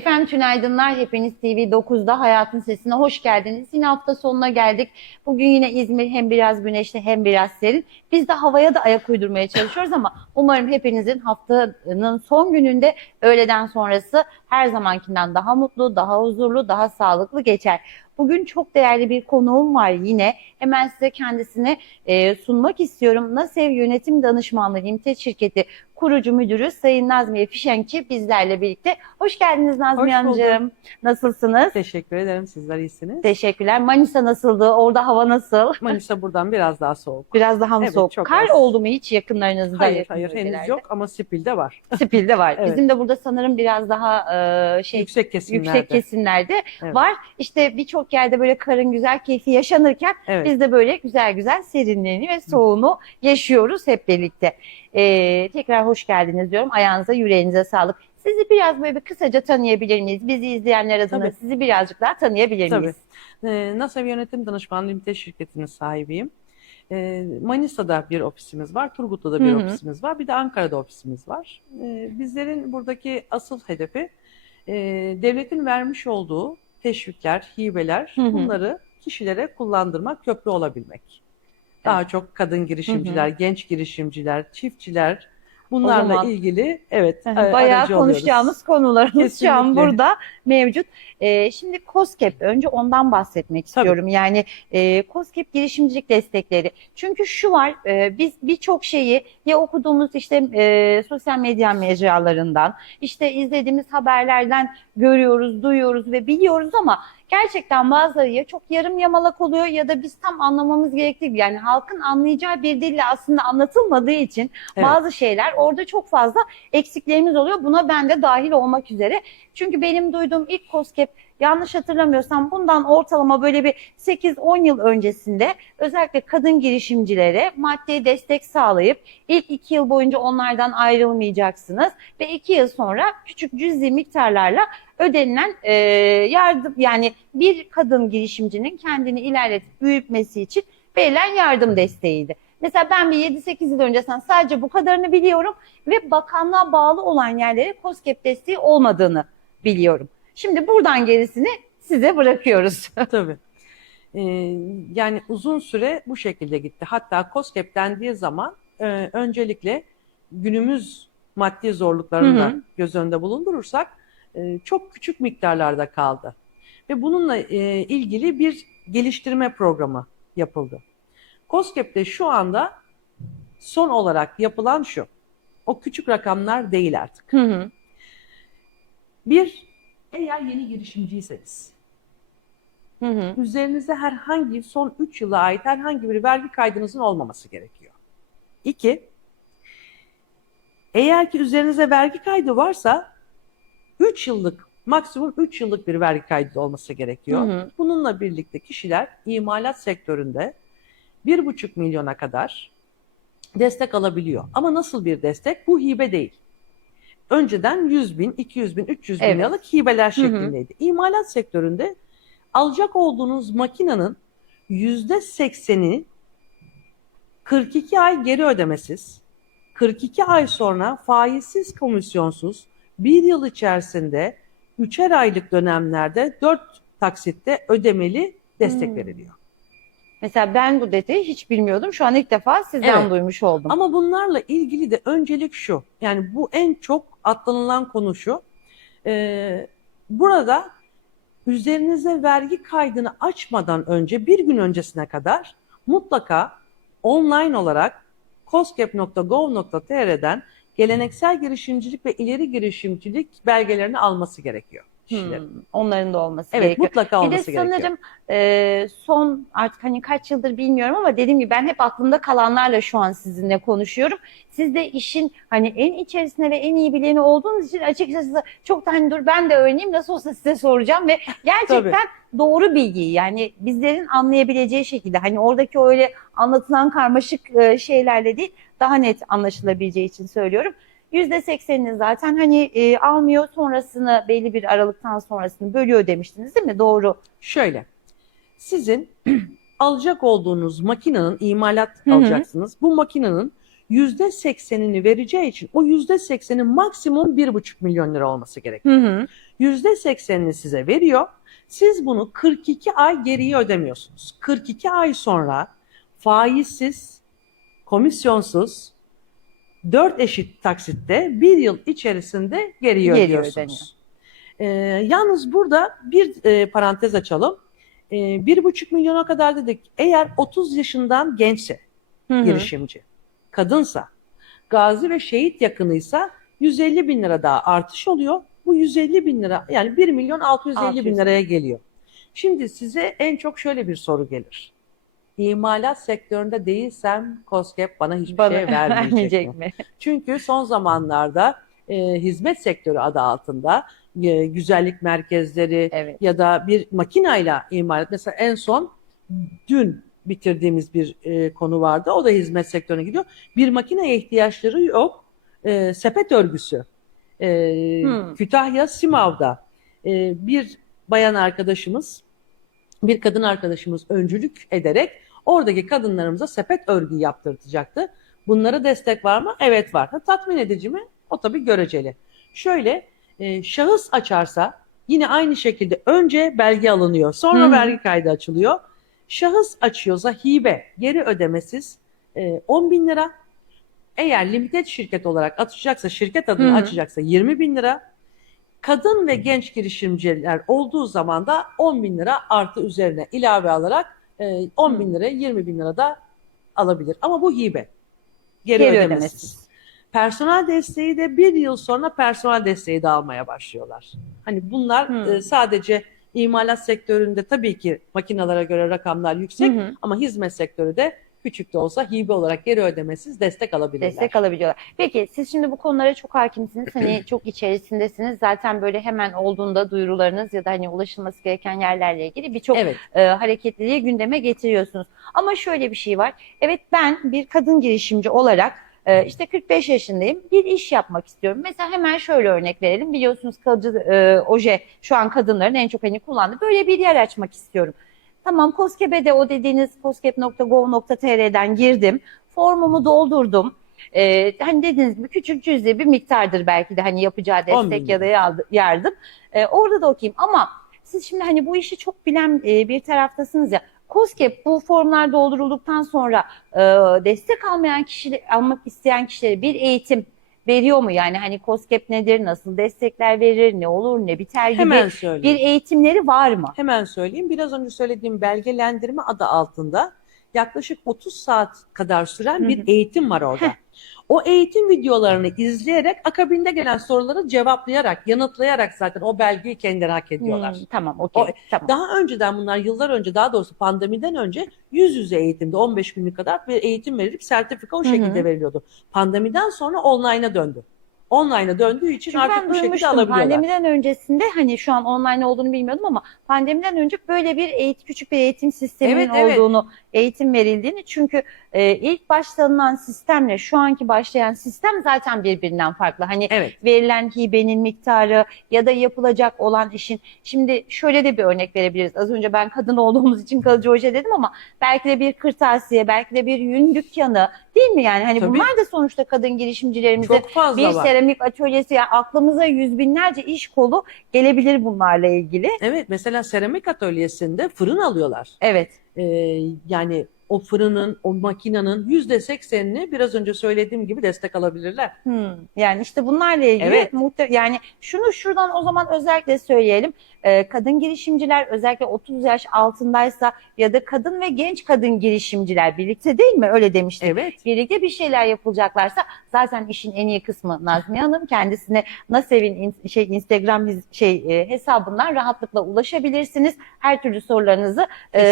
Efendim tünaydınlar. Hepiniz TV 9'da Hayatın Sesi'ne hoş geldiniz. Yine hafta sonuna geldik. Bugün yine İzmir hem biraz güneşli hem biraz serin. Biz de havaya da ayak uydurmaya çalışıyoruz ama umarım hepinizin haftanın son gününde öğleden sonrası her zamankinden daha mutlu, daha huzurlu, daha sağlıklı geçer. Bugün çok değerli bir konuğum var yine. Hemen size kendisini e, sunmak istiyorum. NASEV Yönetim Danışmanlığı Limited Şirketi kurucu müdürü Sayın Nazmiye Fişenkçi bizlerle birlikte. Hoş geldiniz Nazmiye Hoş bulduk. Hanımcığım. Nasılsınız? Teşekkür ederim. Sizler iyisiniz. Teşekkürler. Manisa nasıldı? Orada hava nasıl? Manisa buradan biraz daha soğuk. Biraz daha mı Evet, soğuk? çok Kar az. oldu mu hiç yakınlarınızda? Hayır yakın hayır henüz bölgelerde? yok ama Spil'de var. Spil'de var. Evet. Bizim de burada sanırım biraz daha e, şey Yüksek kesimlerde. yüksek kesimlerde Evet. var. İşte birçok yerde böyle karın güzel keyfi yaşanırken Evet. biz de böyle güzel güzel serinliğini ve soğuğunu yaşıyoruz hep birlikte. Ee, tekrar hoş geldiniz diyorum. Ayağınıza, yüreğinize sağlık. Sizi biraz böyle bir kısaca tanıyabilir miyiz? Bizi izleyenler adına Tabii. sizi birazcık daha tanıyabilir Tabii. miyiz? Ee, NASAV Yönetim Danışmanlığı Limited şirketinin sahibiyim. Ee, Manisa'da bir ofisimiz var, Turgut'ta da bir Hı hı. ofisimiz var, bir de Ankara'da ofisimiz var. Ee, bizlerin buradaki asıl hedefi e, devletin vermiş olduğu teşvikler, hibeler Hı hı. bunları kişilere kullandırmak, köprü olabilmek. Daha çok kadın girişimciler, genç girişimciler, çiftçiler bunlarla zaman- ilgili evet e, Bayağı oluyoruz. konuşacağımız konularımız şu an Kesinlikle. burada mevcut. Ee, şimdi COSGAP önce ondan bahsetmek Tabii. istiyorum. Yani e, COSGAP girişimcilik destekleri. Çünkü şu var e, biz birçok şeyi ya okuduğumuz işte e, sosyal medya mecralarından işte izlediğimiz haberlerden görüyoruz, duyuyoruz ve biliyoruz ama gerçekten bazıları ya çok yarım yamalak oluyor ya da biz tam anlamamız gerektiği yani halkın anlayacağı bir dille aslında anlatılmadığı için Evet. bazı şeyler orada çok fazla eksiklerimiz oluyor. Buna ben de dahil olmak üzere. Çünkü benim duyduğum ilk COSGAP yanlış hatırlamıyorsam bundan ortalama böyle bir 8-10 yıl öncesinde özellikle kadın girişimcilere maddi destek sağlayıp ilk 2 yıl boyunca onlardan ayrılmayacaksınız ve 2 yıl sonra küçük cüzi miktarlarla ödenilen e, yardım yani bir kadın girişimcinin kendini ilerletip büyütmesi için verilen yardım desteğiydi. Mesela ben bir 7-8 yıl öncesinden sadece bu kadarını biliyorum ve bakanlığa bağlı olan yerlere COSGAP desteği olmadığını biliyorum. Şimdi buradan gerisini size bırakıyoruz. Tabii. Ee, yani uzun süre bu şekilde gitti. Hatta COSGAP dendiği zaman e, öncelikle günümüz maddi zorluklarını da göz önünde bulundurursak e, çok küçük miktarlarda kaldı. Ve bununla e, ilgili bir geliştirme programı yapıldı. COSGAP'te şu anda son olarak yapılan şu. O küçük rakamlar değil artık. Hı hı. Bir, eğer yeni girişimciyseniz Hı hı. üzerinize herhangi son 3 yıla ait herhangi bir vergi kaydınızın olmaması gerekiyor. İki, eğer ki üzerinize vergi kaydı varsa 3 yıllık, maksimum 3 yıllık bir vergi kaydı olması gerekiyor. Hı hı. Bununla birlikte kişiler imalat sektöründe 1,5 milyona kadar destek alabiliyor. Ama nasıl bir destek? Bu hibe değil. Önceden 100 bin, 200 bin, 300 bin Evet. liralık hibeler Hı hı. şeklindeydi. İmalat sektöründe alacak olduğunuz makinenin yüzde sekseni 42 ay geri ödemesiz, 42 ay sonra faizsiz komisyonsuz bir yıl içerisinde üçer aylık dönemlerde dört taksitte ödemeli destek Hmm. veriliyor. Mesela ben bu detayı hiç bilmiyordum. Şu an ilk defa sizden Evet. duymuş oldum. Ama bunlarla ilgili de öncelik şu. Yani bu en çok atlanılan konu şu. Ee, burada üzerinize vergi kaydını açmadan önce bir gün öncesine kadar mutlaka online olarak coskep.gov.tr'den geleneksel girişimcilik ve ileri girişimcilik belgelerini alması gerekiyor kişilerin. Hmm, onların da olması Evet gerekiyor. mutlaka Bir de olması gerekiyor. sanırım e, son artık hani kaç yıldır bilmiyorum ama dediğim gibi ben hep aklımda kalanlarla şu an sizinle konuşuyorum. Siz de işin hani en içerisinde ve en iyi bileni olduğunuz için açıkçası çok da hani dur ben de öğreneyim nasıl olsa size soracağım ve gerçekten doğru bilgiyi yani bizlerin anlayabileceği şekilde hani oradaki öyle anlatılan karmaşık şeylerle değil daha net anlaşılabileceği için söylüyorum. %80'ini zaten hani e, almıyor sonrasını belli bir aralıktan sonrasını bölüyor demiştiniz değil mi? Doğru. Şöyle, sizin alacak olduğunuz makinenin imalat Hı hı. alacaksınız. Bu makinenin yüzde seksenini vereceği için o yüzde sekseni maksimum bir buçuk milyon lira olması gerekiyor. Hı. %80'ini size veriyor. Siz bunu 42 ay geriye ödemiyorsunuz. 42 ay sonra faizsiz, komisyonsuz 4 eşit taksitte bir yıl içerisinde geriye Geri ödüyorsunuz. Ee, yalnız burada bir e, parantez açalım. Ee, 1,5 milyona kadar dedik. Eğer 30 yaşından gençse, Hı hı. girişimci, kadınsa, gazi ve şehit yakınıysa 150 bin lira daha artış oluyor. Bu 150 bin lira yani 1 milyon 650 bin 650. liraya geliyor. Şimdi size en çok şöyle bir soru gelir. İmalat sektöründe değilsem COSGAP bana hiçbir Bana şey vermeyecek, mi? Çünkü son zamanlarda e, hizmet sektörü adı altında e, güzellik merkezleri Evet. ya da bir makinayla imalat. Mesela en son dün bitirdiğimiz bir e, konu vardı. O da hizmet sektörüne gidiyor. Bir makineye ihtiyaçları yok. E, sepet örgüsü. E, Hmm. Kütahya Simav'da e, bir bayan arkadaşımız, bir kadın arkadaşımız öncülük ederek oradaki kadınlarımıza sepet örgü yaptırtacaktı. Bunlara destek var mı? Evet var. Ha, tatmin edici mi? O tabii göreceli. Şöyle e, şahıs açarsa yine aynı şekilde önce belge alınıyor. Sonra hı. vergi kaydı açılıyor. Şahıs açıyorsa hibe geri ödemesiz e, 10 bin lira. Eğer limited şirket olarak açacaksa, şirket adını hı. açacaksa 20 bin lira. Kadın ve genç girişimciler olduğu zaman da 10 bin lira artı üzerine ilave alarak e, 10 bin lira 20 bin lira da alabilir. Ama bu hibe. Geri, Geri ödemesiz. ödemesiz. Personel desteği de bir yıl sonra personel desteği de almaya başlıyorlar. Hani bunlar Hmm. e, sadece imalat sektöründe tabii ki makinalara göre rakamlar yüksek Hı hı. ama hizmet sektörü de küçük de olsa hibe olarak geri ödemesiz destek alabilirler. Destek alabiliyorlar. Peki siz şimdi bu konulara çok hakimsiniz. Hani çok içerisindesiniz. Zaten böyle hemen olduğunda duyurularınız ya da hani ulaşılması gereken yerlerle ilgili birçok Evet. e, hareketliliği gündeme getiriyorsunuz. Ama şöyle bir şey var. Evet ben bir kadın girişimci olarak e, işte 45 yaşındayım. Bir iş yapmak istiyorum. Mesela hemen şöyle örnek verelim. Biliyorsunuz kadı, e, oje şu an kadınların en çok hani kullandığı böyle bir yer açmak istiyorum. Tamam COSGAP'e de o dediğiniz coskep.gov.tr'den girdim. Formumu doldurdum. Ee, hani dediğiniz gibi küçük cüzi bir miktardır belki de hani yapacağı 10 bin destek ya da yardı- yardım. Ee, orada da okuyayım ama siz şimdi hani bu işi çok bilen e, bir taraftasınız ya. COSGAP bu formlar doldurulduktan sonra e, destek almayan kişi almak isteyen kişilere bir eğitim veriyor mu? Yani hani COSGAP nedir, nasıl destekler verir, ne olur, ne biter gibi Hemen söyleyeyim. bir eğitimleri var mı? Hemen söyleyeyim. Biraz önce söylediğim belgelendirme adı altında yaklaşık 30 saat kadar süren bir eğitim var orada. O eğitim videolarını izleyerek akabinde gelen soruları cevaplayarak, yanıtlayarak zaten o belgeyi kendileri hak ediyorlar. Hmm, tamam, okey. O- Tamam. Daha önceden bunlar yıllar önce daha doğrusu pandemiden önce yüz yüze eğitimde 15 günlük kadar bir eğitim verilip sertifika o şekilde veriliyordu. Pandemiden sonra online'a döndü. Online'a döndüğü için Çünkü artık ben bu şekilde duymuştum alabiliyorlar. pandemiden öncesinde hani şu an online olduğunu bilmiyordum ama pandemiden önce böyle bir eğitim, küçük bir eğitim sisteminin Evet, evet. olduğunu, eğitim verildiğini çünkü e, ilk başlanılan sistemle şu anki başlayan sistem zaten birbirinden farklı. Hani Evet. verilen hibenin miktarı ya da yapılacak olan işin. Şimdi şöyle de bir örnek verebiliriz. Az önce ben kadın olduğumuz için kalıcı oje dedim ama belki de bir kırtasiye, belki de bir yün dükkanı değil mi yani? Hani Tabii. bunlar da sonuçta kadın girişimcilerimize bir var. seramik atölyesi yani aklımıza yüz binlerce iş kolu gelebilir bunlarla ilgili. Evet mesela seramik atölyesinde fırın alıyorlar. Evet. Yani o fırının, o makinenin yüzde seksenini biraz önce söylediğim gibi destek alabilirler. Hmm. Yani işte bunlarla ilgili Evet. muhte- yani şunu şuradan o zaman özellikle söyleyelim. Ee, kadın girişimciler özellikle 30 yaş altındaysa ya da kadın ve genç kadın girişimciler birlikte değil mi? Öyle demiştik. Evet. birlikte bir şeyler yapılacaklarsa zaten işin en iyi kısmı Nazmiye Hanım kendisine Nasev'in in- şey Instagram şey e, hesabından rahatlıkla ulaşabilirsiniz. Her türlü sorularınızı e,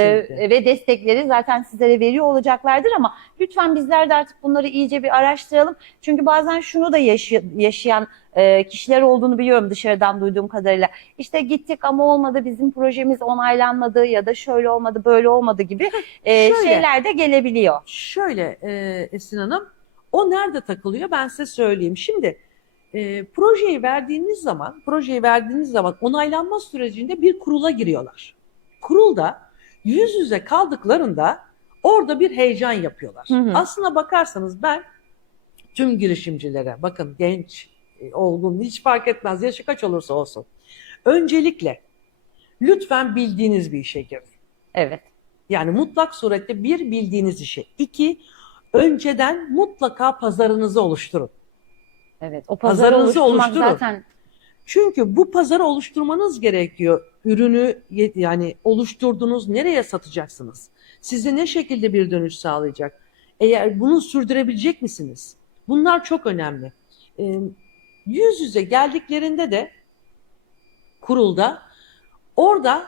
ve destekleri zaten sizlere veriyor olacaklardır ama lütfen bizler de artık bunları iyice bir araştıralım. Çünkü bazen şunu da yaşa- yaşayan e, kişiler olduğunu biliyorum dışarıdan duyduğum kadarıyla. İşte gittik ama olmadı bizim projemiz onaylanmadı ya da şöyle olmadı böyle olmadı gibi e, Şöyle. şeyler de gelebiliyor. Şöyle e, Esin Hanım, o nerede takılıyor ben size söyleyeyim. Şimdi e, projeyi verdiğiniz zaman, projeyi verdiğiniz zaman onaylanma sürecinde bir kurula giriyorlar. Kurulda yüz yüze kaldıklarında orada bir heyecan yapıyorlar. Hı hı. Aslına bakarsanız ben tüm girişimcilere, bakın genç, e, olgun hiç fark etmez yaşı kaç olursa olsun. Öncelikle lütfen bildiğiniz bir işe girin. Evet. Yani mutlak surette bir bildiğiniz işe. İki, önceden mutlaka pazarınızı oluşturun. Evet. O pazarı Pazarınızı oluşturun. zaten Çünkü bu pazarı oluşturmanız gerekiyor. Ürünü yani oluşturdunuz nereye satacaksınız? Size ne şekilde bir dönüş sağlayacak? Eğer bunu sürdürebilecek misiniz? Bunlar çok önemli. Ee, yüz yüze geldiklerinde de kurulda orada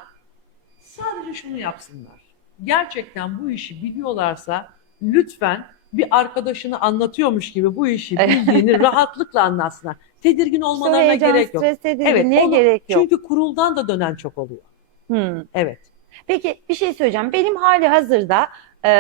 sadece şunu yapsınlar. Gerçekten bu işi biliyorlarsa lütfen bir arkadaşını anlatıyormuş gibi bu işi bildiğini rahatlıkla anlatsınlar. Tedirgin olmalarına heyecan, gerek yok. stres, tedirginliğe onu- gerek yok. Çünkü kuruldan da dönen çok oluyor. Hmm. Evet. Peki bir şey söyleyeceğim. Benim hali hazırda e,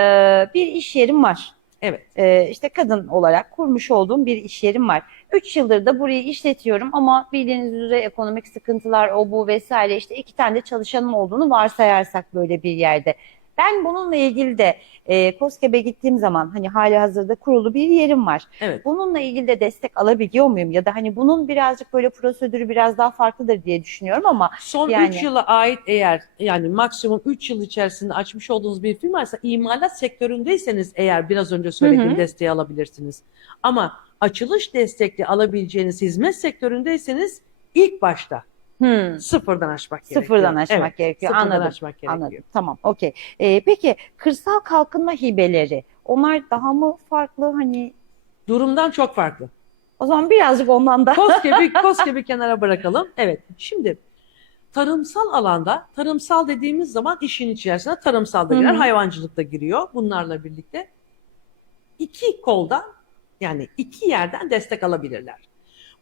bir iş yerim var. Evet. E, işte kadın olarak kurmuş olduğum bir iş yerim var. 3 yıldır da burayı işletiyorum ama bildiğiniz üzere ekonomik sıkıntılar o bu vesaire işte iki tane de çalışanım olduğunu varsayarsak böyle bir yerde. Ben bununla ilgili de e, KOSGEB'e gittiğim zaman hani hali hazırda kurulu bir yerim var. Evet. Bununla ilgili de destek alabiliyor muyum? Ya da hani bunun birazcık böyle prosedürü biraz daha farklıdır diye düşünüyorum ama Son 3 Yani- yıla ait eğer yani maksimum 3 yıl içerisinde açmış olduğunuz bir firmaysa imalat sektöründeyseniz eğer biraz önce söylediğim Hı hı. desteği alabilirsiniz. Ama açılış destekli alabileceğiniz hizmet sektöründeyseniz ilk başta hmm, sıfırdan açmak gerekiyor. Sıfırdan açmak Evet, gerekiyor. Sıfırdan Anladım, açmak gerekiyor. Anladım. Tamam. Okey. Ee, peki kırsal kalkınma hibeleri onlar daha mı farklı hani Durumdan çok farklı. o zaman birazcık ondan da Koskep'i Koskep'i kenara bırakalım. Evet. Şimdi tarımsal alanda tarımsal dediğimiz zaman işin içerisine tarımsal da girer, Hı hı. hayvancılık da giriyor. Bunlarla birlikte iki koldan yani iki yerden destek alabilirler.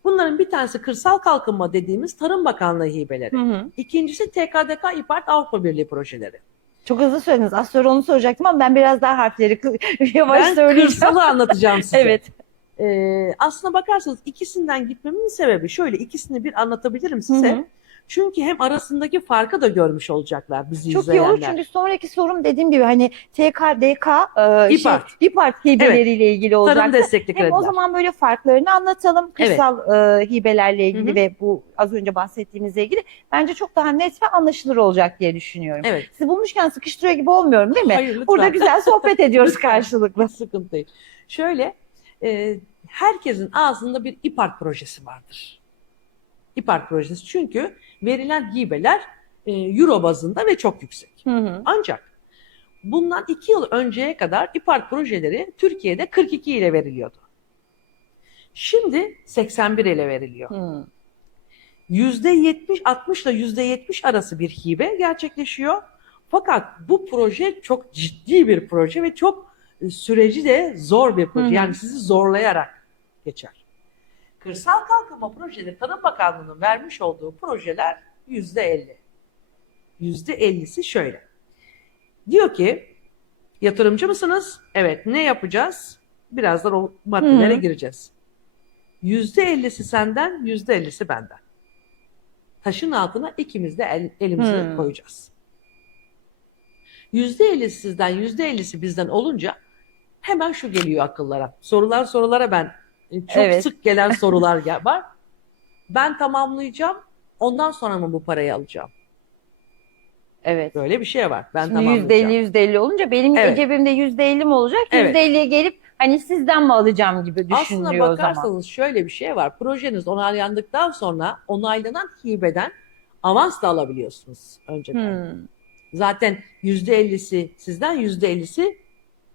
Bunların bir tanesi kırsal kalkınma dediğimiz Tarım Bakanlığı hibeleri. Hı hı. İkincisi TKDK İPART Avrupa Birliği projeleri. çok hızlı söylediniz. Az sonra onu soracaktım ama ben biraz daha harfleri yavaş ben söyleyeceğim. kırsalı anlatacağım size. Evet. Ee, aslına bakarsanız ikisinden gitmemin sebebi şöyle ikisini bir anlatabilirim size. Hı hı. Çünkü hem arasındaki farkı da görmüş olacaklar bizi Çok iyi izleyenler. olur çünkü sonraki sorum dediğim gibi hani TKDK e, İPART. Şey, İPART hibeleriyle ilgili olacak. Tarım destekli Hem o krediler. zaman böyle farklarını anlatalım. Evet. Kırsal e, hibelerle ilgili Hı hı. ve bu az önce bahsettiğimizle ilgili bence çok daha net ve anlaşılır olacak diye düşünüyorum. Evet. Sizi bulmuşken sıkıştırıyor gibi olmuyorum değil mi? Hayır lütfen. Burada güzel sohbet ediyoruz karşılıklı. Sıkıntı değil. Şöyle e, herkesin ağzında bir İPART projesi vardır. İPART projesi çünkü verilen hibeler e, euro bazında ve çok yüksek. Hı hı. Ancak bundan iki yıl önceye kadar İPART projeleri Türkiye'de 42 ile veriliyordu. Şimdi 81 ile veriliyor. Hı. %70, 60 ile %70 arası bir hibe gerçekleşiyor. Fakat bu proje çok ciddi bir proje ve çok e, süreci de zor bir proje. Hı hı. Yani sizi zorlayarak geçer. Kırsal kalkınma projeleri Tarım Bakanlığı'nın vermiş olduğu projeler %50. %50'si şöyle. Diyor ki yatırımcı mısınız? Evet. Ne yapacağız? Birazdan o maddelere Hı. gireceğiz. %50'si senden, %50'si benden. Taşın altına ikimiz de el, elimizi Hmm. koyacağız. %50'si sizden, %50'si bizden olunca hemen şu geliyor akıllara. Sorular sorulara ben çok Evet. sık gelen sorular var. Ben tamamlayacağım. Ondan sonra mı bu parayı alacağım? Evet. Böyle bir şey var. Ben Şimdi tamamlayacağım. %50 %50 olunca benim Evet. cebimde %50 mi olacak? Evet. %50'ye gelip hani sizden mi alacağım gibi düşünülüyor o zaman. bakarsanız şöyle bir şey var. Projeniz onaylandıktan sonra onaylanan hibeden avans da alabiliyorsunuz önceden. Hmm. Zaten %50'si sizden, %50'si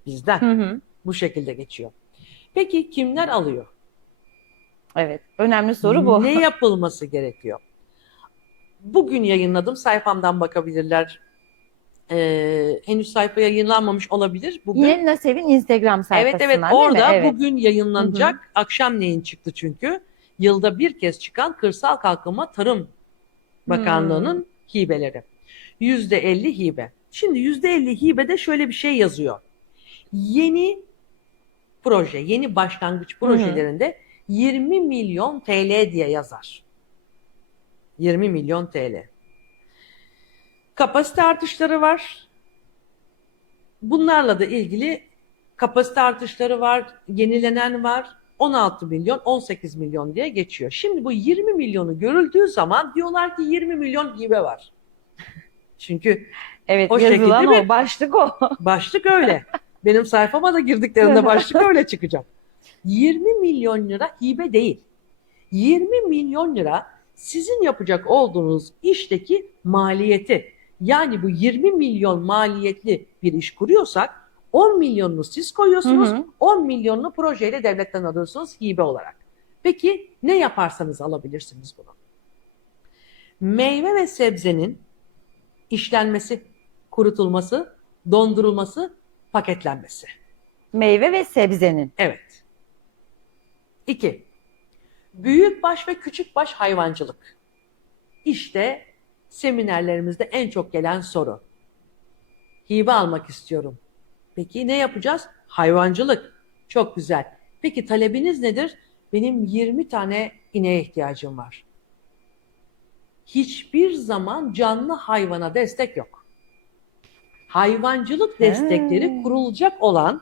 bizden. Hı hı. Bu şekilde geçiyor. Peki kimler alıyor? Evet. Önemli soru bu. Ne yapılması gerekiyor? Bugün yayınladım. Sayfamdan bakabilirler. Ee, henüz sayfa yayınlanmamış olabilir. Bugün Yine Nasev'in Instagram sayfasından Evet evet orada Evet. bugün yayınlanacak akşamleyin çıktı çünkü. Yılda bir kez çıkan Kırsal Kalkınma Tarım Bakanlığı'nın Hmm. hibeleri. Yüzde elli hibe. Şimdi yüzde elli hibede şöyle bir şey yazıyor. Yeni proje, yeni başlangıç projelerinde 20 milyon TL diye yazar. 20 milyon TL. Kapasite artışları var. Bunlarla da ilgili kapasite artışları var, yenilenen var. 16 milyon, 18 milyon diye geçiyor. Şimdi bu 20 milyonu görüldüğü zaman diyorlar ki 20 milyon hibe var. Çünkü Evet O yazılan şekilde o bir- başlık o. başlık öyle. Benim sayfama da girdiklerinde başlık öyle çıkacak. 20 milyon lira hibe değil. 20 milyon lira sizin yapacak olduğunuz işteki maliyeti. Yani bu 20 milyon maliyetli bir iş kuruyorsak 10 milyonunu siz koyuyorsunuz, Hı hı. 10 milyonunu projeyle devletten alıyorsunuz hibe olarak. Peki ne yaparsanız alabilirsiniz bunu? Meyve ve sebzenin işlenmesi, kurutulması, dondurulması, paketlenmesi. Meyve ve sebzenin. Evet. İki, büyükbaş ve küçükbaş hayvancılık. İşte seminerlerimizde en çok gelen soru. Hibe almak istiyorum. Peki ne yapacağız? Hayvancılık. Çok güzel. Peki talebiniz nedir? Benim 20 tane ineğe ihtiyacım var. Hiçbir zaman canlı hayvana destek yok. Hayvancılık destekleri He. kurulacak olan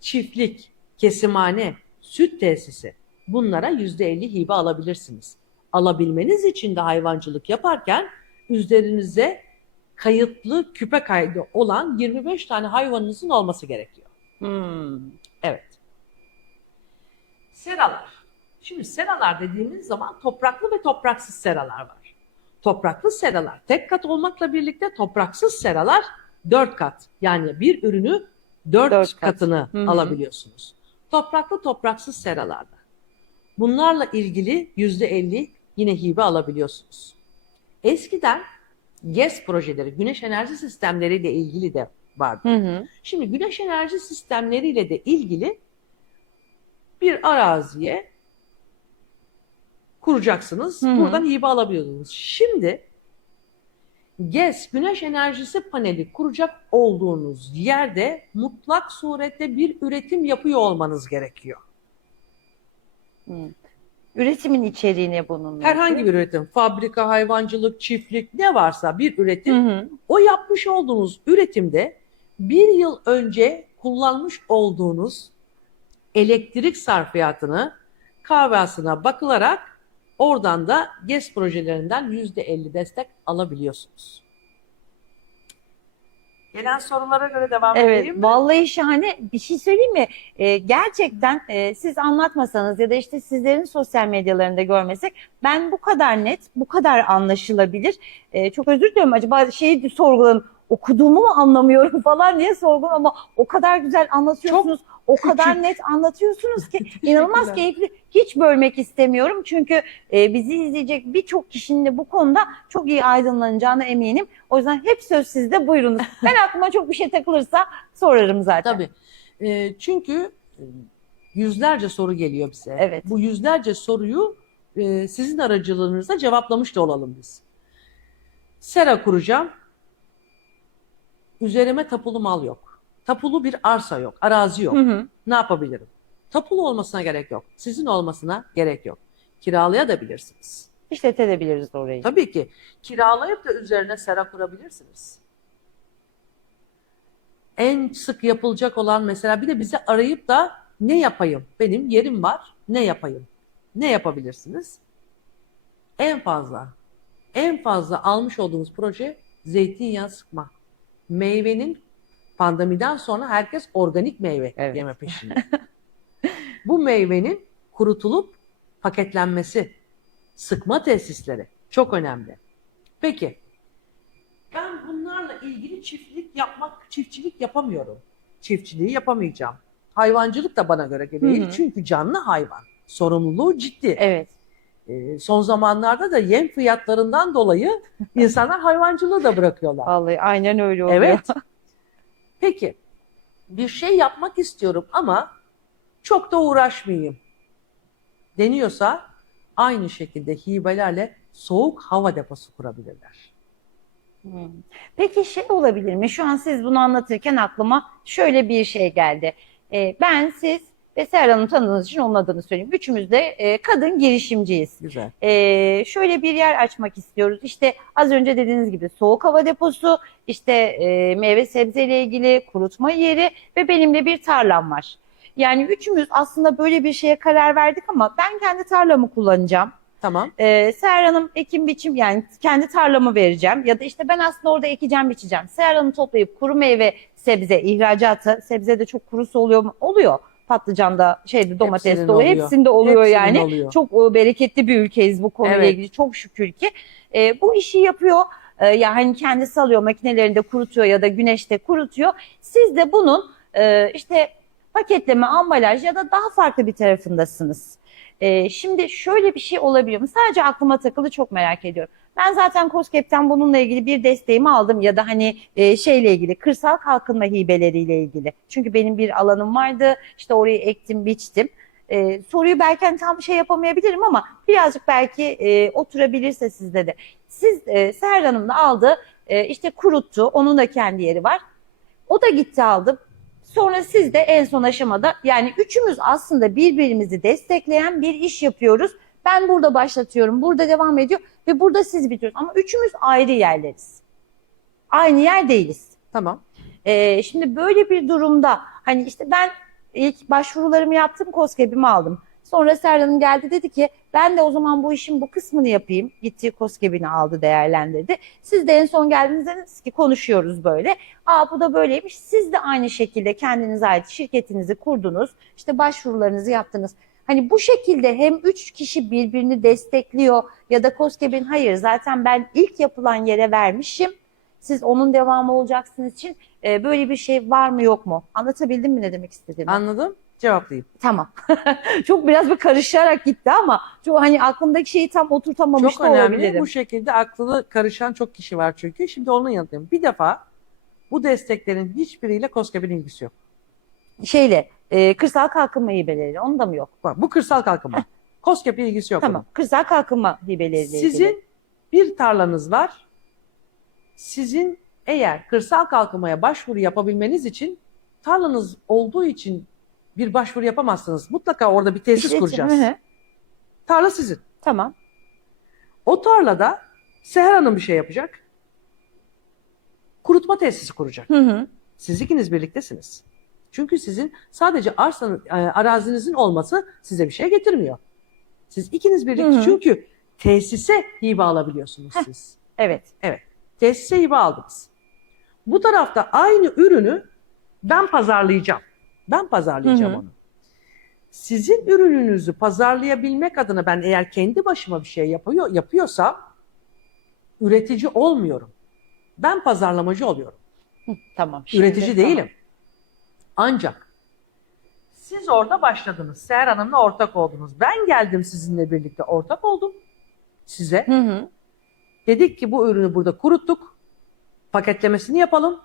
çiftlik, kesimhane, süt tesisi bunlara yüzde elli hibe alabilirsiniz. Alabilmeniz için de hayvancılık yaparken üzerinize kayıtlı küpe kaydı olan 25 tane hayvanınızın olması gerekiyor. Hmm. Evet. Seralar. Şimdi seralar dediğimiz zaman topraklı ve topraksız seralar var. Topraklı seralar tek kat olmakla birlikte topraksız seralar dört kat. Yani bir ürünü dört, Dört kat. katını Hı hı. alabiliyorsunuz. Topraklı topraksız seralarda. Bunlarla ilgili yüzde elli yine hibe alabiliyorsunuz. Eskiden GES projeleri, güneş enerji sistemleriyle ilgili de vardı. Hı hı. Şimdi güneş enerji sistemleriyle de ilgili bir araziye kuracaksınız. Hı hı. Buradan hibe alabiliyorsunuz. Şimdi GES güneş enerjisi paneli kuracak olduğunuz yerde mutlak surette bir üretim yapıyor olmanız gerekiyor. Hı. Üretimin içeriğine bunun. Herhangi bir üretim, fabrika, hayvancılık, çiftlik ne varsa bir üretim Hı hı. O yapmış olduğunuz üretimde bir yıl önce kullanmış olduğunuz elektrik sarfiyatını kahvasına bakılarak oradan da GES projelerinden yüzde elli destek alabiliyorsunuz. Gelen sorulara göre devam Evet, edeyim mi? vallahi şahane. Bir şey söyleyeyim mi? Ee, gerçekten e, siz anlatmasanız ya da işte sizlerin sosyal medyalarında görmesek ben bu kadar net, bu kadar anlaşılabilir. e, çok özür diliyorum. Acaba şeyi sorguladım. Okuduğumu mu anlamıyorum falan diye sorguladım ama o kadar güzel anlatıyorsunuz. O kadar net anlatıyorsunuz ki inanılmaz keyifli. Hiç bölmek istemiyorum. Çünkü e, bizi izleyecek birçok kişinin de bu konuda çok iyi aydınlanacağına eminim. O yüzden hep söz sizde. Buyurunuz. Ben aklıma çok bir şey takılırsa sorarım zaten. Tabii. E, çünkü e, yüzlerce soru geliyor bize. Evet. Bu yüzlerce soruyu e, sizin aracılığınızla cevaplamış da olalım biz. Sera kuracağım. Üzerime tapulu mal yok. Tapulu bir arsa yok, arazi yok. Hı hı. Ne yapabilirim? Tapulu olmasına gerek yok. Sizin olmasına gerek yok. Kiralayabilirsiniz. İşletebiliriz orayı. Tabii ki kiralayıp da üzerine sera kurabilirsiniz. En sık yapılacak olan mesela bir de bizi arayıp da ne yapayım? Benim yerim var. Ne yapayım? Ne yapabilirsiniz? En fazla en fazla almış olduğumuz proje zeytinyağı sıkma. Meyvenin pandemiden sonra herkes organik meyve Evet. yeme peşinde. Bu meyvenin kurutulup paketlenmesi, sıkma tesisleri çok önemli. Peki ben bunlarla ilgili çiftçilik yapmak, çiftçilik yapamıyorum. Çiftçiliği yapamayacağım. Hayvancılık da bana göre değil. Hı hı. Çünkü canlı hayvan. Sorumluluğu ciddi. Evet. Ee, son zamanlarda da yem fiyatlarından dolayı insanlar hayvancılığı da bırakıyorlar. Vallahi aynen öyle oluyor. Evet. Peki bir şey yapmak istiyorum ama çok da uğraşmayayım deniyorsa aynı şekilde hibelerle soğuk hava deposu kurabilirler. Hmm. Peki şey olabilir mi? Şu an siz bunu anlatırken aklıma şöyle bir şey geldi. Ee, ben, siz ve Seher Hanım tanıdığınız için onun adını söyleyeyim. Üçümüz de e, kadın girişimciyiz. Güzel. Ee, şöyle bir yer açmak istiyoruz. İşte az önce dediğiniz gibi soğuk hava deposu, işte e, meyve sebzeyle ilgili kurutma yeri ve benim de bir tarlam var. Yani üçümüz aslında böyle bir şeye karar verdik ama ben kendi tarlamı kullanacağım. Tamam. Ee, Seher Hanım ekim biçim yani kendi tarlamı vereceğim ya da işte ben aslında orada ekeceğim biçeceğim. Seher Hanım toplayıp kuru meyve sebze ihracatı sebze de çok kurusu oluyor mu? Oluyor. Patlıcanda şeyde domates Hepsinin de oluyor. Hepsinde oluyor Hepsinin yani. oluyor. Çok e, bereketli bir ülkeyiz bu konuyla Evet. ilgili. Çok şükür ki. E, bu işi yapıyor. E, yani hani kendisi alıyor makinelerinde kurutuyor ya da güneşte kurutuyor. Siz de bunun e, işte paketleme, ambalaj ya da daha farklı bir tarafındasınız. E, şimdi şöyle bir şey olabiliyor mu? Sadece aklıma takıldı çok merak ediyorum. Ben zaten COSGAP'ten bununla ilgili bir desteğimi aldım ya da hani e, şeyle ilgili kırsal kalkınma hibeleriyle ilgili. Çünkü benim bir alanım vardı. işte orayı ektim, biçtim. E, soruyu belki hani tam şey yapamayabilirim ama birazcık belki e, oturabilirse sizde de. Siz e, Seher Hanım'la aldı, e, işte kuruttu. Onun da kendi yeri var. O da gitti aldı. Sonra siz de en son aşamada yani üçümüz aslında birbirimizi destekleyen bir iş yapıyoruz. Ben burada başlatıyorum, burada devam ediyor ve burada siz bitiriyorsunuz. Ama üçümüz ayrı yerleriz. Aynı yer değiliz. Tamam. Ee, şimdi böyle bir durumda hani işte ben ilk başvurularımı yaptım, KOSGEB'imi aldım. Sonra Serhan'ım geldi dedi ki ben de o zaman bu işin bu kısmını yapayım. Gitti KOSGEB'ini aldı değerlendirdi. Siz de en son geldiğinizde dediniz ki konuşuyoruz böyle. Aa bu da böyleymiş. Siz de aynı şekilde kendinize ait şirketinizi kurdunuz. İşte başvurularınızı yaptınız. Hani bu şekilde hem üç kişi birbirini destekliyor ya da KOSGEB'in hayır zaten ben ilk yapılan yere vermişim. Siz onun devamı olacaksınız için e, böyle bir şey var mı yok mu? Anlatabildim mi ne demek istediğimi? Anladım. Cevaplayayım. Tamam. çok biraz bir karışarak gitti ama çok hani aklımdaki şeyi tam oturtamamış Çok da önemli. olabilirim. Bu şekilde aklını karışan çok kişi var çünkü. Şimdi onun yanıtlayayım. Bir defa bu desteklerin hiçbiriyle KOSGEB'in ilgisi yok. Şeyle e, kırsal kalkınma hibeleri onda mı yok? Bak, bu kırsal kalkınma. KOSGEB'le ilgisi yok. Tamam. Kırsal kalkınma hibeleriyle bunun. ilgili. Sizin bir tarlanız var. Sizin eğer kırsal kalkınmaya başvuru yapabilmeniz için tarlanız olduğu için bir başvuru yapamazsınız. Mutlaka orada bir tesis İşletim, kuracağız. hı. Tarla sizin. Tamam. O tarlada Seher Hanım bir şey yapacak. Kurutma tesisi kuracak. Hı hı. Siz ikiniz birliktesiniz. Çünkü sizin sadece arsanın, e, arazinizin olması size bir şey getirmiyor. Siz ikiniz birlikte Hı hı. çünkü tesise hibe alabiliyorsunuz Heh. siz. Evet. Tesise hibe aldınız. Bu tarafta aynı ürünü ben pazarlayacağım. Ben pazarlayacağım Hı hı. onu. Sizin ürününüzü pazarlayabilmek adına ben eğer kendi başıma bir şey yapıyor, yapıyorsam üretici olmuyorum. Ben pazarlamacı oluyorum. Hı, tamam. Şimdi- Üretici değilim. Ancak siz orada başladınız. Seher Hanım'la ortak oldunuz. Ben geldim sizinle birlikte ortak oldum size. Hı hı. Dedik ki bu ürünü burada kuruttuk. Paketlemesini yapalım.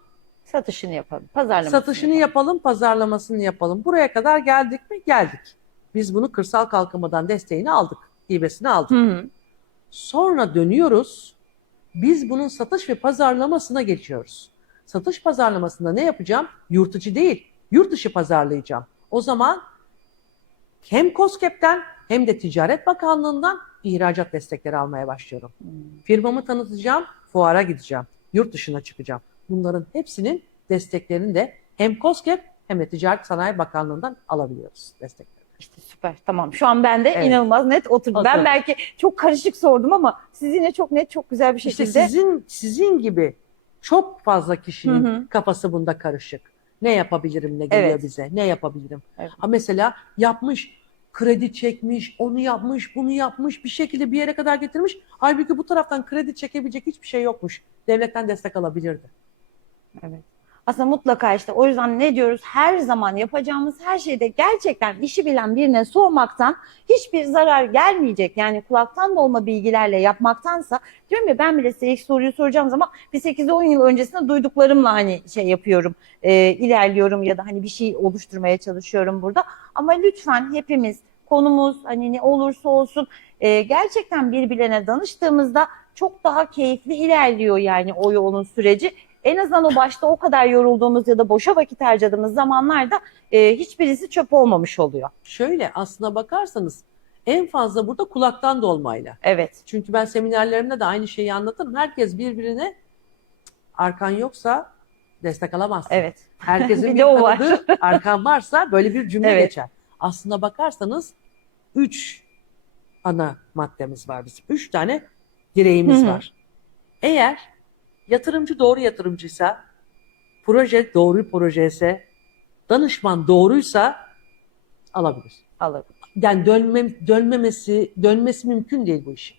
Satışını yapalım. Pazarlamasını Satışını yapalım, pazarlamasını yapalım. Buraya kadar geldik mi? Geldik. Biz bunu kırsal kalkınmadan desteğini aldık. Hibesini aldık. Hı hı. Sonra dönüyoruz. Biz bunun satış ve pazarlamasına geçiyoruz. Satış pazarlamasında ne yapacağım? Yurt içi değil, yurt dışı pazarlayacağım. O zaman hem COSGAP'ten hem de Ticaret Bakanlığı'ndan ihracat destekleri almaya başlıyorum. Hmm. Firmamı tanıtacağım, fuara gideceğim, yurt dışına çıkacağım. Bunların hepsinin desteklerini de hem COSGAP hem de Ticaret Sanayi Bakanlığı'ndan alabiliyoruz destekleri. İşte süper. Tamam. Şu an bende Evet. inanılmaz net oturdu. Ben Oturdu. belki çok karışık sordum ama siz yine çok net, çok güzel bir İşte şekilde. sizin sizin gibi çok fazla kişinin Hı hı. kafası bunda karışık. Ne yapabilirim ne geliyor Evet. bize? Ne yapabilirim? Evet. Ha mesela yapmış, kredi çekmiş, onu yapmış, bunu yapmış, bir şekilde bir yere kadar getirmiş. Halbuki bu taraftan kredi çekebilecek hiçbir şey yokmuş. Devletten destek alabilirdi. Evet. Aslında mutlaka işte o yüzden ne diyoruz her zaman yapacağımız her şeyde gerçekten işi bilen birine sormaktan hiçbir zarar gelmeyecek. Yani kulaktan dolma bilgilerle yapmaktansa diyorum ya ben bile size ilk soruyu soracağım zaman bir 8-10 yıl öncesinde duyduklarımla hani şey yapıyorum e, ilerliyorum ya da hani bir şey oluşturmaya çalışıyorum burada. Ama lütfen hepimiz konumuz hani ne olursa olsun e, gerçekten birbirine danıştığımızda çok daha keyifli ilerliyor yani o yolun süreci en azından o başta o kadar yorulduğumuz ya da boşa vakit harcadığımız zamanlarda e, hiçbirisi çöp olmamış oluyor. Şöyle aslına bakarsanız en fazla burada kulaktan dolmayla. Evet. Çünkü ben seminerlerimde de aynı şeyi anlatırım. Herkes birbirine "Cık, arkan yoksa destek alamazsın. Evet. Herkesin Bir bir, de o var. arkan varsa böyle bir cümle Evet. geçer. Aslına bakarsanız üç ana maddemiz var bizim. Üç tane direğimiz Hı hı. var. Eğer yatırımcı doğru yatırımcıysa, proje doğru proje ise, danışman doğruysa alabilir. Alır. Yani dönmem, dönmemesi, dönmesi mümkün değil bu işin.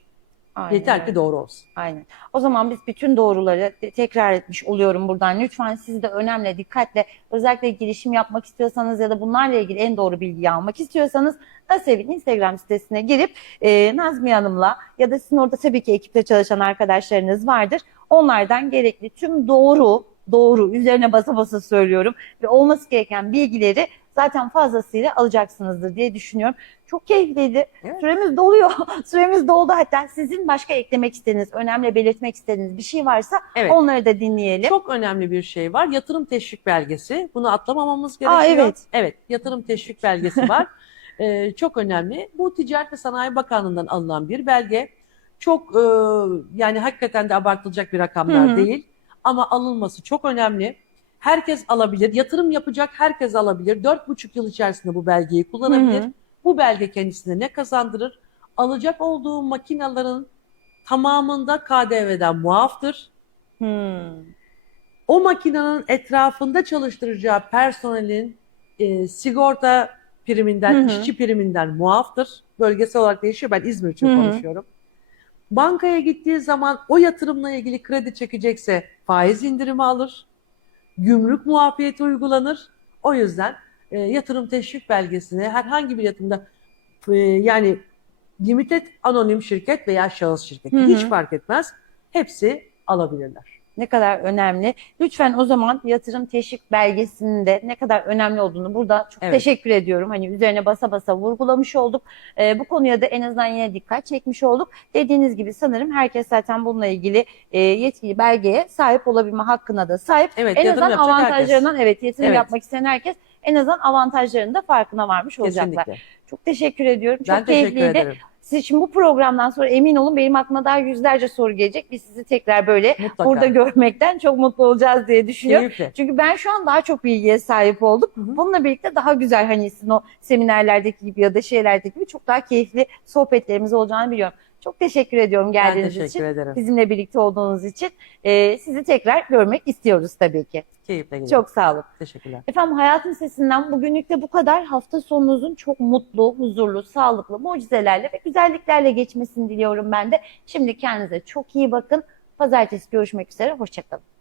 Aynen Yeter ki doğru olsun. Aynen. O zaman biz bütün doğruları te- tekrar etmiş oluyorum buradan. Lütfen siz de önemli, dikkatle özellikle girişim yapmak istiyorsanız ya da bunlarla ilgili en doğru bilgiyi almak istiyorsanız Asev'in Instagram sitesine girip e, Nazmiye Hanım'la ya da sizin orada tabii ki ekipte çalışan arkadaşlarınız vardır. Onlardan gerekli tüm doğru, doğru üzerine basa basa söylüyorum ve olması gereken bilgileri zaten fazlasıyla alacaksınızdır diye düşünüyorum. Çok keyifliydi. Evet. Süremiz doluyor. Süremiz doldu hatta. Sizin başka eklemek istediğiniz, önemli belirtmek istediğiniz bir şey varsa Evet. onları da dinleyelim. Çok önemli bir şey var. Yatırım teşvik belgesi. Bunu atlamamamız gerekiyor. Aa, evet. Evet, yatırım teşvik belgesi var. Ee, çok önemli. Bu Ticaret ve Sanayi Bakanlığı'ndan alınan bir belge. Çok e, yani hakikaten de abartılacak bir rakamlar Hı hı. değil. Ama alınması çok önemli. Herkes alabilir. Yatırım yapacak herkes alabilir. Dört buçuk yıl içerisinde bu belgeyi kullanabilir. Hı hı. Bu belge kendisine ne kazandırır? Alacak olduğu makinaların tamamında KDV'den muaftır. Hmm. o makinenin etrafında çalıştıracağı personelin e, sigorta priminden, Hı hı. işçi priminden muaftır. Bölgesel olarak değişiyor. Ben İzmir için Hı hı. konuşuyorum. Bankaya gittiği zaman o yatırımla ilgili kredi çekecekse faiz indirimi alır. Gümrük muafiyeti uygulanır. O yüzden e, yatırım teşvik belgesini herhangi bir yatırımda e, yani limited anonim şirket veya şahıs şirketi hiç fark etmez. Hepsi alabilirler. Ne kadar önemli. Lütfen o zaman yatırım teşvik belgesinin de ne kadar önemli olduğunu burada çok Evet. teşekkür ediyorum. Hani üzerine basa basa vurgulamış olduk. Ee, bu konuya da en azından yine dikkat çekmiş olduk. Dediğiniz gibi sanırım herkes zaten bununla ilgili e, yetkili belgeye sahip olabilme hakkına da sahip. Evet, en azından yapacak herkes. avantajlarından evet yatırım Evet. yapmak isteyen herkes en azından avantajlarının da farkına varmış olacaklar. Kesinlikle. Çok teşekkür ediyorum. Çok Ben teşekkür keyifliydi. ederim. Siz şimdi bu programdan sonra emin olun benim aklıma daha yüzlerce soru gelecek. Biz sizi tekrar böyle Mutlaka. burada görmekten çok mutlu olacağız diye düşünüyorum. Keyifli. Çünkü ben şu an daha çok bilgiye sahip oldum. Hı hı. Bununla birlikte daha güzel hani sizin o seminerlerdeki gibi ya da şeylerdeki gibi çok daha keyifli sohbetlerimiz olacağını biliyorum. Çok teşekkür ediyorum geldiğiniz teşekkür için. ederim. Bizimle birlikte olduğunuz için. Ee, sizi tekrar görmek istiyoruz tabii ki. Keyifle geliyorum. Çok sağ olun. Teşekkürler. Efendim Hayatın Sesinden bugünlük de bu kadar. Hafta sonunuzun çok mutlu, huzurlu, sağlıklı, mucizelerle ve güzelliklerle geçmesini diliyorum ben de. Şimdi kendinize çok iyi bakın. Pazartesi görüşmek üzere. Hoşçakalın.